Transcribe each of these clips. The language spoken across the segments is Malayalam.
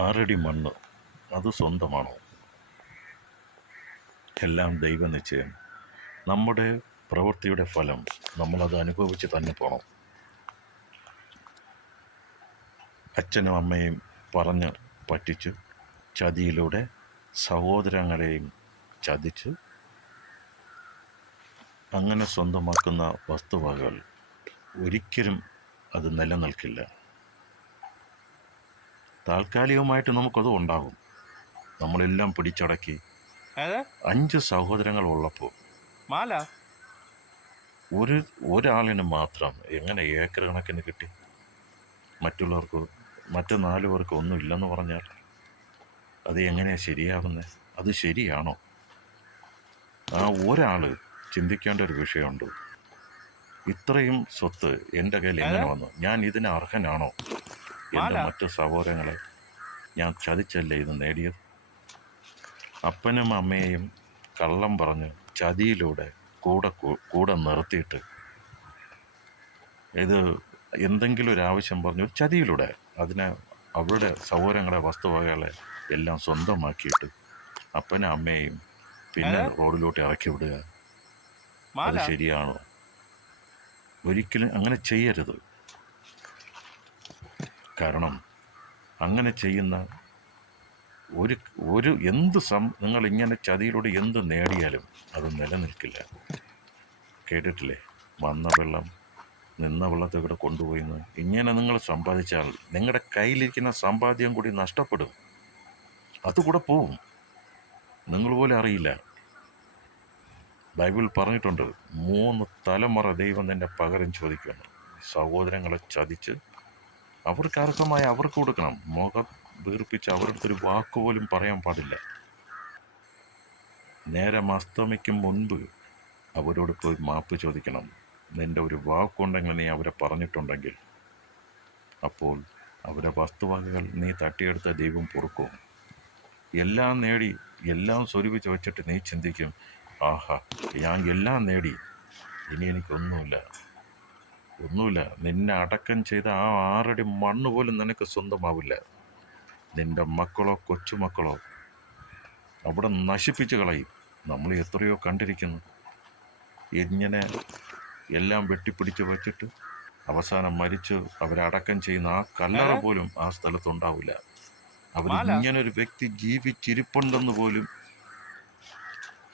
ആറടി മണ്ണ് അത് സ്വന്തമാണോ? എല്ലാം ദൈവനിശ്ചയം. നമ്മുടെ പ്രവൃത്തിയുടെ ഫലം നമ്മളത് അനുഭവിച്ച് തന്നെ പോകണം. അച്ഛനും അമ്മയും പറഞ്ഞ് പറ്റിച്ച് ചതിയിലൂടെ സഹോദരങ്ങളെയും ചതിച്ച് അങ്ങനെ സ്വന്തമാക്കുന്ന വസ്തുവകകൾ ഒരിക്കലും അത് നിലനിൽക്കില്ല. താൽക്കാലികമായിട്ട് നമുക്കത് ഉണ്ടാകും. നമ്മളെല്ലാം പിടിച്ചടക്കി 5 സഹോദരങ്ങൾ ഉള്ളപ്പോൾ ഒരാളിന് മാത്രം എങ്ങനെ ഏക്കർ കണക്കിന് കിട്ടി? മറ്റുള്ളവർക്ക് മറ്റ് 4 പേർക്ക് ഒന്നും ഇല്ലെന്ന് പറഞ്ഞാൽ അത് എങ്ങനെയാണ് ശരിയാകുന്നത്? അത് ശരിയാണോ? ആ ഒരാൾ ചിന്തിക്കേണ്ട ഒരു വിഷയമുണ്ട്. ഇത്രയും സ്വത്ത് എൻ്റെ കയ്യിൽ എങ്ങനെ വന്നു? ഞാൻ ഇതിന് അർഹനാണോ? എൻ്റെ മറ്റ് സഹോദരങ്ങളെ ഞാൻ ചതിച്ചല്ലേ ഇത് നേടിയത്? അപ്പനും അമ്മയെയും കള്ളം പറഞ്ഞ് ചതിയിലൂടെ കൂടെ നിർത്തിയിട്ട് ഇത് എന്തെങ്കിലും ഒരു ആവശ്യം പറഞ്ഞു ചതിയിലൂടെ അവരുടെ സഹോദരങ്ങളെ വസ്തുവകകളെ എല്ലാം സ്വന്തമാക്കിയിട്ട് അപ്പനും അമ്മയെയും പിന്നെ റോഡിലോട്ട് ഇറക്കി വിടുക, അത് ശരിയാണോ? ഒരിക്കലും അങ്ങനെ ചെയ്യരുത്. കാരണം അങ്ങനെ ചെയ്യുന്ന നിങ്ങളിങ്ങനെ ചതിയിലൂടെ എന്ത് നേടിയാലും അത് നിലനിൽക്കില്ല. കേട്ടിട്ടില്ലേ, വന്ന വെള്ളം നിന്ന വെള്ളത്തെ കൂടെ കൊണ്ടുപോയിന്ന്. ഇങ്ങനെ നിങ്ങൾ സമ്പാദിച്ചാൽ നിങ്ങളുടെ കയ്യിലിരിക്കുന്ന സമ്പാദ്യം കൂടി നഷ്ടപ്പെടും. അതുകൂടെ പോവും, നിങ്ങൾ പോലും അറിയില്ല. ബൈബിൾ പറഞ്ഞിട്ടുണ്ട്, 3 തലമുറ ദൈവം നിന്നെ പകരം ചോദിക്കുന്നു. സഹോദരങ്ങളെ ചതിച്ച് അവർക്ക് അർഹമായി അവർക്ക് കൊടുക്കണം. മുഖം വീർപ്പിച്ച് അവരുടെ അടുത്തൊരു വാക്കുപോലും പറയാൻ പാടില്ല. നേരം അസ്തമിക്കും മുൻപ് അവരോട് പോയി മാപ്പ് ചോദിക്കണം. നിൻ്റെ ഒരു വാക്കുണ്ടെങ്കിൽ നീ അവരെ പറഞ്ഞിട്ടുണ്ടെങ്കിൽ അപ്പോൾ അവരെ വസ്തുവകകൾ നീ തട്ടിയെടുത്ത ദൈവം പൊറുക്കും. എല്ലാം നേടി എല്ലാം സ്വരൂപിച്ച് വെച്ചിട്ട് നീ ചിന്തിക്കും, ആഹാ ഞാൻ എല്ലാം നേടി, ഇനി എനിക്കൊന്നുമില്ല. നിന്നെ അടക്കം ചെയ്ത ആ 6 അടി മണ്ണ് പോലും നിനക്ക് സ്വന്തമാവില്ല. നിൻ്റെ മക്കളോ കൊച്ചുമക്കളോ അവിടെ നശിപ്പിച്ച് കളയും. നമ്മൾ എത്രയോ കണ്ടിരിക്കുന്നു. ഇങ്ങനെ എല്ലാം വെട്ടിപ്പിടിച്ച് വെച്ചിട്ട് അവസാനം മരിച്ച് അവരടക്കം ചെയ്യുന്ന ആ കല്ലറ പോലും ആ സ്ഥലത്തുണ്ടാവില്ല. ഇങ്ങനൊരു വ്യക്തി ജീവിച്ചിരിപ്പുണ്ടെന്ന് പോലും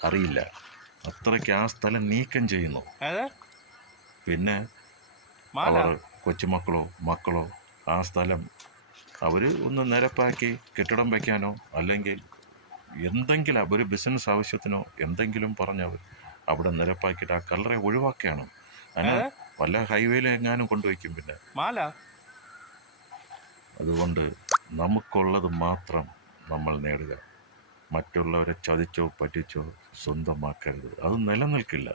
അറിയില്ല. അത്രയ്ക്ക് ആ സ്ഥലം നീക്കം ചെയ്യുന്നു. പിന്നെ അവർ കൊച്ചുമക്കളോ മക്കളോ ആ സ്ഥലം അവർ ഒന്ന് നിരപ്പാക്കി കെട്ടിടം വയ്ക്കാനോ അല്ലെങ്കിൽ എന്തെങ്കിലും ഒരു ബിസിനസ് ആവശ്യത്തിനോ എന്തെങ്കിലും പറഞ്ഞവർ അവിടെ നിരപ്പാക്കിയിട്ട് ആ കല്ലറ ഒഴിവാക്കുകയാണ്. അതിന് വല്ല ഹൈവേയിലെങ്ങാനും കൊണ്ടുവയ്ക്കും. പിന്നെ അതുകൊണ്ട് നമുക്കുള്ളത് മാത്രം നമ്മൾ നേടുക. മറ്റുള്ളവരെ ചതിച്ചോ പറ്റിച്ചോ സ്വന്തമാക്കരുത്. അത് നിലനിൽക്കില്ല.